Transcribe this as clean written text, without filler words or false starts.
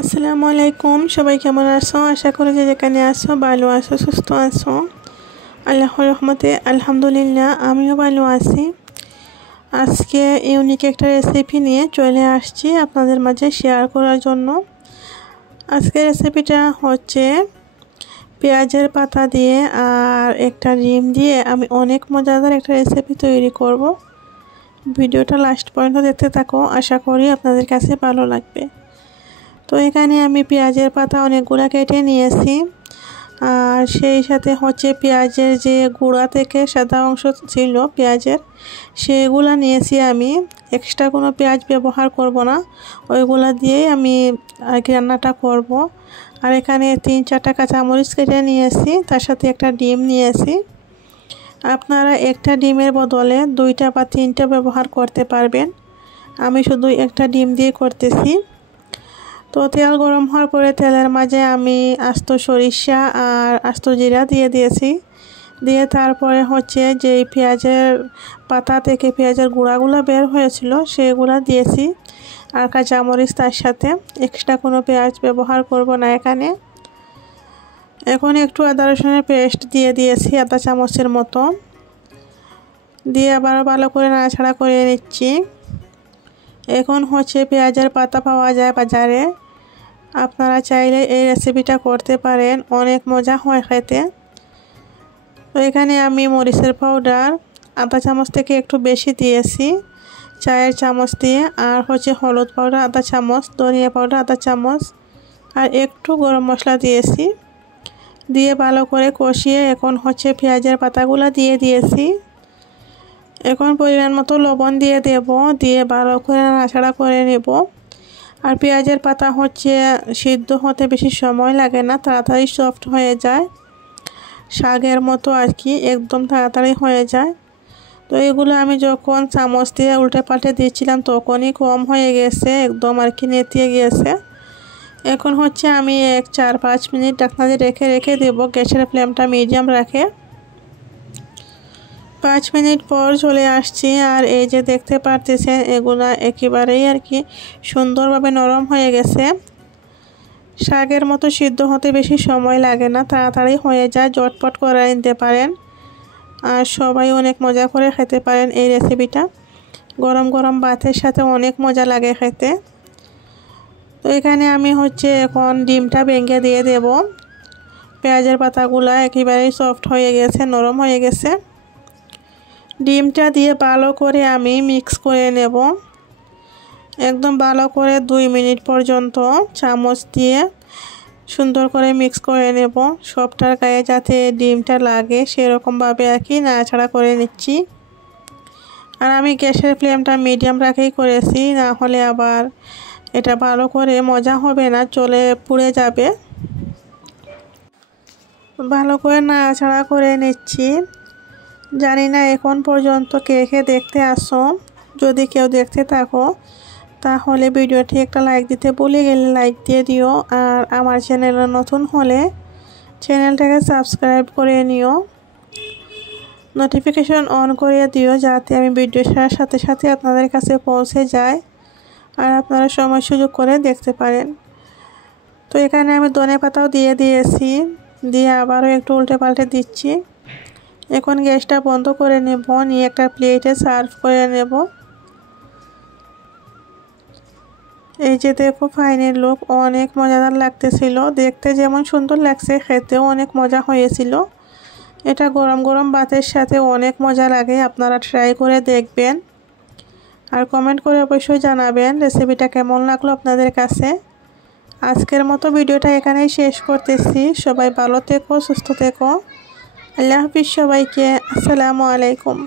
আসসালামু আলাইকুম, সবাই কেমন আছো? আশা করি যে যেখানে আছো ভালো আছো, সুস্থ আছো। আল্লাহর রহমতে আলহামদুলিল্লাহ আমিও ভালো আছি। আজকে ইউনিক একটা রেসিপি নিয়ে চলে আসছি আপনাদের মাঝে শেয়ার করার জন্য। আজকের রেসিপিটা হচ্ছে পেঁয়াজের পাতা দিয়ে আর একটা ডিম দিয়ে আমি অনেক মজাদার একটা রেসিপি তৈরি করব। ভিডিওটা লাস্ট পর্যন্ত দেখতে থাকো, আশা করি আপনাদের কাছে ভালো লাগবে। তো এখানে আমি পেঁয়াজের পাতা অনেকগুলো কেটে নিয়েছি, আর সেই সাথে হচ্ছে পেঁয়াজের যে গুঁড়া থেকে সাদা অংশ ছিল পেঁয়াজের, সেগুলা নিয়েছি আমি। এক্সট্রা কোনো পেঁয়াজ ব্যবহার করব না, ওইগুলা দিয়েই আমি আর কি রান্নাটা করব। আর এখানে 3-4টা কাঁচামরিচ কেটে নিয়েছি, তার সাথে একটা ডিম নিয়েছি। আপনারা একটা ডিমের বদলে 2টা বা 3টা ব্যবহার করতে পারবেন, আমি শুধু একটা ডিম দিয়ে করতেছি। তো তেল গরম হওয়ার পরে তেলের মাঝে আমি আস্ত সরিষা আর আস্ত জিরা দিয়ে দিয়েছি। দিয়ে তারপরে হচ্ছে যে পেঁয়াজের পাতা থেকে পেঁয়াজের গুঁড়াগুলো বের হয়েছিল সেগুলো দিয়েছি, আর কাঁচামরিচ তার সাথে। এক্সট্রা কোনো পেঁয়াজ ব্যবহার করব না এখানে। এখন একটু আদা রসুনের পেস্ট দিয়ে দিয়েছি, আধা চামচের মতো। দিয়ে আবার ভালো করে নাড়াচাড়া করে নিচ্ছি। এখন হচ্ছে পেঁয়াজের পাতা পাওয়া যায় বাজারে, আপনারা চাইলে এই রেসিপিটা করতে পারেন, অনেক মজা হয় খেতে। তো এখানে আমি মরিচের পাউডার আধা চামচ থেকে একটু বেশি দিয়েছি, 4 চামচ দিয়ে। আর হচ্ছে হলুদ পাউডার আধা চামচ, ধনিয়া পাউডার আধা চামচ, আর একটু গরম মশলা দিয়েছি। দিয়ে ভালো করে কষিয়ে এখন হচ্ছে পেঁয়াজের পাতাগুলো দিয়ে দিয়েছি। এখন পরিমাণ মতো লবণ দিয়ে দেব, দিয়ে ভালো করে নাড়াচাড়া করে নেব। আর পেঁয়াজের পাতা হচ্ছে সিদ্ধ হতে বেশি সময় লাগে না, তাড়াতাড়ি সফট হয়ে যায়, শাকের মতো আর কি, একদম তাড়াতাড়ি হয়ে যায়। তো এগুলো আমি যখন চামচ দিয়ে উল্টে পাল্টে দিয়েছিলাম তখনই কম হয়ে গেছে, একদম আর কি নেতিয়ে গিয়েছে। এখন হচ্ছে আমি 4-5 মিনিট ঢাকনা দিয়ে রেখে দেব, গ্যাসের ফ্লেমটা মিডিয়াম রাখে। 5 মিনিট পর চলে আসছি, আর এই যে দেখতে পারতেছেন এগুলা একেবারেই আর কি সুন্দরভাবে নরম হয়ে গেছে। শাকের মতো সিদ্ধ হতে বেশি সময় লাগে না, তাড়াতাড়ি হয়ে যায়, ঝটপট করে নিতে পারেন। আর সবাই অনেক মজা করে খেতে পারেন এই রেসিপিটা, গরম গরম ভাতের সাথে অনেক মজা লাগে খেতে। তো এখানে আমি হচ্ছে এখন ডিমটা ভেঙে দিয়ে দেব। পেঁয়াজের পাতাগুলা একেবারেই সফট হয়ে গেছে, নরম হয়ে গেছে। ডিমটা দিয়ে ভালো করে আমি মিক্স করে নেব, একদম ভালো করে 2 মিনিট পর্যন্ত চামচ দিয়ে সুন্দর করে মিক্স করে নেব, সবটার গায়ে যাতে ডিমটা লাগে সেরকমভাবে আর কি নাড়াচাড়া করে নিচ্ছি। আর আমি গ্যাসের ফ্লেমটা মিডিয়াম রাখেই করেছি, না হলে আবার এটা ভালো করে মজা হবে না, চলে পুড়ে যাবে। ভালো করে নাড়াচাড়া করে নিচ্ছি। জানি না এখন পর্যন্ত কে কে দেখতে আসো, যদি কেউ দেখতে থাকো তাহলে ভিডিওটি একটা লাইক দিতে ভুলে গেলে লাইক দিয়ে দিও। আর আমার চ্যানেলে নতুন হলে চ্যানেলটাকে সাবস্ক্রাইব করে নিও, নোটিফিকেশন অন করে দিও যাতে আমি ভিডিও ছাড়ার সাথে সাথে আপনাদের কাছে পৌঁছে যায় আর আপনারা সময় সুযোগ করে দেখতে পারেন। তো এখানে আমি ধনে পাতাও দিয়ে দিয়েছি, দিয়ে আবারও একটু উল্টে পাল্টে দিচ্ছি। এখন গ্যাসটা বন্ধ করে নেব, নিয়ে একটা প্লেটে সার্ভ করে নেব। এই যে দেখো ফাইনাল লুক, অনেক মজাদার লাগতেছিল, দেখতে যেমন সুন্দর লাগছে খেতেও অনেক মজা হয়েছিল। এটা গরম গরম ভাতের সাথে অনেক মজা লাগে, আপনারা ট্রাই করে দেখবেন। আর কমেন্ট করে অবশ্যই জানাবেন রেসিপিটা কেমন লাগলো আপনাদের কাছে। আজকের মতো ভিডিওটা এখানেই শেষ করতেছি, সবাই ভালো থেকো, সুস্থ থেকো। আল্লাহ হাফিজ সবাইকে, আসসালামু আলাইকুম।